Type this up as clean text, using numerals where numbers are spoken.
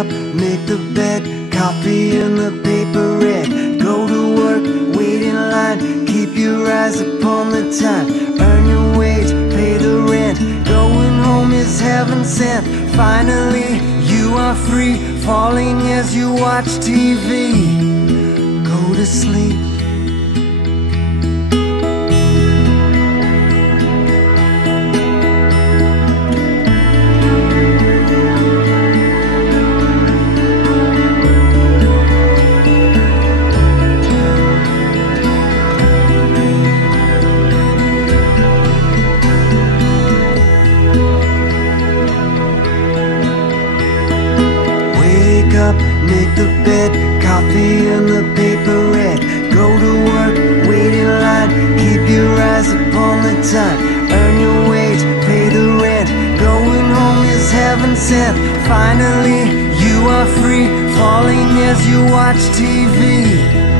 up, make the bed, coffee in the paper red. Go to work, wait in line, keep your eyes upon the time. Earn your wage, pay the rent, going home is heaven sent. Finally, you are free, falling as you watch TV. Go to sleep. Up, make the bed, coffee and the paper red. Go to work, wait in line, keep your eyes upon the time. Earn your wage, pay the rent, going home is heaven sent. Finally, you are free, falling as you watch TV.